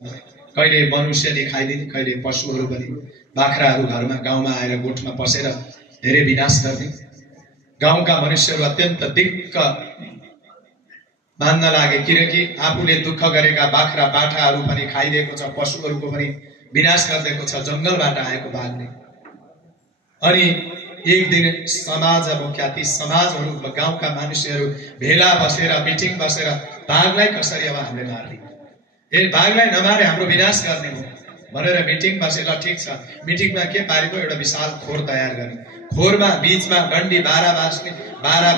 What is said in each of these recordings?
कहिले मनुष्यले खाइदिने, कहिले पशुहरू पनि, बाख्राहरू घरमा गाउँमा आएर गोठमा पसेर धेरै विनाश गर्ने। गाउँका मनुष्यहरू अत्यन्त दिक्क मान्न लागे, किनकि आफूले दुःख गरेका बाख्रा बाठाहरू पनि खाइदिएको छ, पशुहरूको पनि विनाश गरिदिएको छ जंगलबाट आएको बाघले। अनि एक दिन समाज मुख्याति समाजहरू गाउँका मानिसहरू भेला बसेर मिटिङ बसेर बाघलाई कसरी अब हामीले मार्ने, बाघलाई नमारे हाम्रो विनाश गर्ने हो भनेर मिटिङ बसे। ल ठीक छ, मिटिङमा के पारेको, एउटा विशाल खोर तयार गर्ने, खोरमा बीचमा डन्डी बारा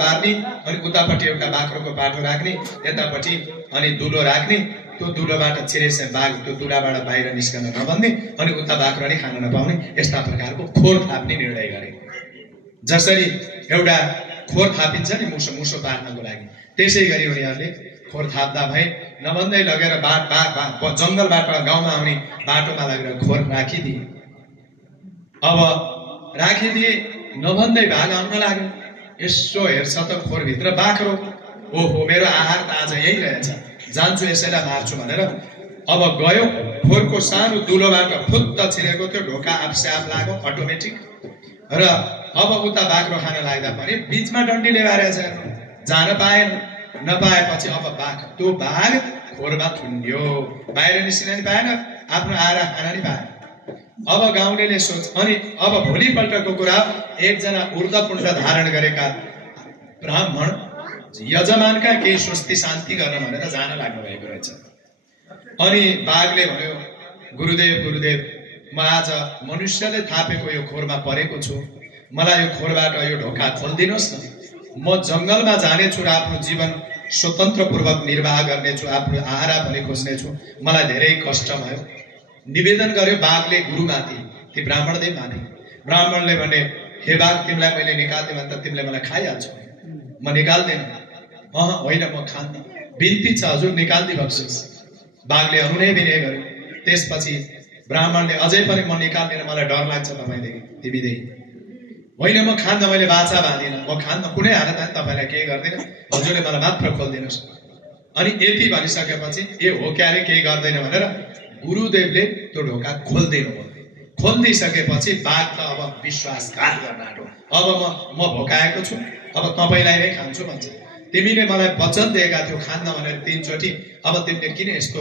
बार्ने, अनि उतापट्टि एउटा बाख्रोको पाठो राख्ने, यतापट्टि अनि दुलो राख्ने, त्यो दुलोबाट छिरेछ बाघ त्यो दुलाबाट बाहिर निस्कन नभन्ने, अनि उता बाख्रो नै खान नपाउने, यस्ता प्रकारको खोर थाप्ने निर्णय गरे। जसरी एउटा खोर थापिन्छ नि मुसो पार्नको लागि, त्यसै गरी उनीहरूले खोर थाप्दा भए नभन्दै लगेर जंगलबाट गाउँमा आउने बाटोमा लगेर खोर राखिदिए। अब राखिदिए नभन्दै भाग आउन लाग्यो, यसो हेर्छ त खोरभित्र बाख्रो, ओहो मेरो आहार त आज यही रहेछ, जान्छु यसैलाई मार्छु भनेर अब गयो। खोरको सानो दुलोबाट फुत्त छिरेको त्यो ढोका आफसे आफ लाग्यो अटोमेटिक, र अब उता बाख्रो खान लाग्दा पनि बीचमा डन्डीले बारेछ, जान पाएन। नपाएपछि अब त्यो बाघ खोरमा थुन्यो, बाहिर निस्किन नि पाएन, आफ्नो आहार खान नि पाएन। अब गाउँलेले सोच, अनि अब भोलिपल्टको कुरा, एकजना ऊर्ध्वपुण्ड धारण गरेका ब्राह्मण यजमानका केही स्वस्ति शान्ति गर्न भनेर जान लाग्नु भएको रहेछ। अनि बाघले भन्यो, गुरुदेव म आज मनुष्यले थापेको यो खोरमा परेको छु, मलाई यो खोरबाट यो ढोका खोलिदिनुहोस् न, म जंगलमा जानेछु र आफ्नो जीवन स्वतन्त्रपूर्वक निर्वाह गर्नेछु, आफ्नो आहारा पनि खोज्नेछु, मलाई धेरै कष्ट भयो। निवेदन गर्यो बाघले गुरुमाथि, ती ब्राह्मणदेव माथि। ब्राह्मणले भने, हे बाघ तिमीलाई मैले निकाल्दिएँ भने त तिमीले मलाई खाइहाल्छौ, म निकाल्दैन। होइन म खान्न, बिन्ती छ हजुर निकाल्दिनुहोस्। बाघले अनुनय विनय गर्यो। त्यसपछि ब्राह्मणले अझै पनि म निकाल्दिनँ, मलाई डर लाग्छ तपाईँदेखि तिमीदेखि। होइन म खान्न, मैले बाछा बाँधिनँ, म खान्न, कुनै हालतमा तपाईँलाई केही गर्दिनँ, हजुरले मलाई मात्र खोलिदिनुहोस्। अनि यति भनिसकेपछि ए हो क्यारे केही गर्दैन भनेर गुरुदेवले त्यो ढोका खोलिदिनु भयो। खोलिदिइसकेपछि बाघ त अब विश्वासघात गर्न आँट्यो, अब म भोकाएको छु, अब तपाईँलाई नै खान्छु भन्छ। तिमीले मलाई वचन दिएका थियौ खान्न भनेर 3 चोटि, अब तिमीले किन यस्तो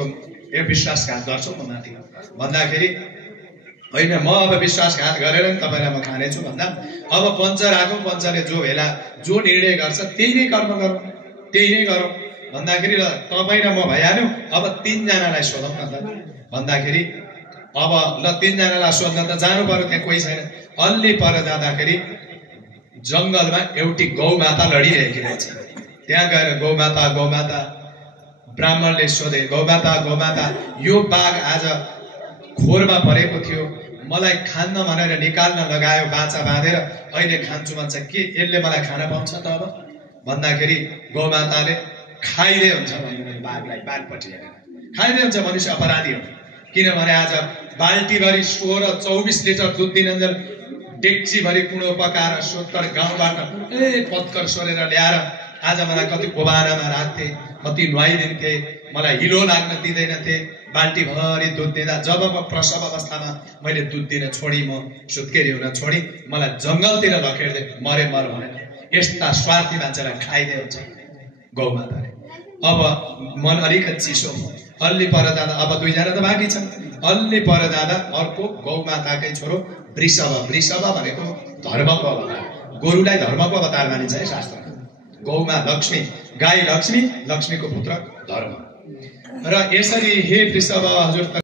विश्वासघात गर्छौ म माथि भन्दाखेरि, होइन म अब विश्वासघात गरेर नि तपाईँलाई म खानेछु भन्दा अब पञ्च राखौँ, पञ्चले जो निर्णय गर्छ त्यही नै कर्म गरौँ, त्यही नै गरौँ भन्दाखेरि ल तपाईँ र म भइहाल्यो, अब 3 जनालाई सोधौँ न त भन्दाखेरि, अब ल 3 जनालाई सोध्न त जानु पर्यो, त्यहाँ कोही छैन। अलि पर जाँदाखेरि जंगलमा एउटी गौमाता लडिरहेकी रहेछ। त्यहाँ गएर गौमाता ब्राह्मणले सोधे, गौमाता यो बाघ आज खोरमा परेको थियो, मलाई खान्न भनेर निकाल्न लगायो बाचा बाँधेर, अहिले खान्छु भन्छ, के यसले मलाई खान पाउँछ त अब भन्दाखेरि गौमाताले खाइदिए हुन्छ भन्नु बाघलाई, बाघपट्टि हेरेर खाइदिए हुन्छ, मनुष्य अपराधी हो। किनभने आज बाल्टीभरि 16-24 लिटर दुध दिनन्जेल डेक्चीभरि कुँडो पकाएर 70 गाउँबाट पत्कर सोरेर ल्याएर आज मलाई कति कोबानामा राख्थे, कति नुहाइदिन्थे, मलाई हिलो लाग्न दिँदैनथे, बाल्टीभरि दुध दिँदा जब म प्रसव अवस्थामा मैले दुध दिन छोडी, म सुत्केरी हुन छोडी, मलाई जंगलतिर लखेड्दै मर भनेर यस्ता स्वार्थी मान्छेलाई खाइदिए हुन्छ गौमाताले। अब मन अलिकति चिसो, अलि पर जाँदा अब 2 जना त बाँकी छन्, अलि पर जाँदा अर्को गौमाताकै छोरो वृषभ भनेको धर्मको अवतार, गोरुलाई धर्मको अवतार मानिन्छ है शास्त्रमा। गौमा लक्ष्मी, गाई लक्ष्मी, लक्ष्मीको पुत्र धर्म। र यसरी हे वृषभ हजुर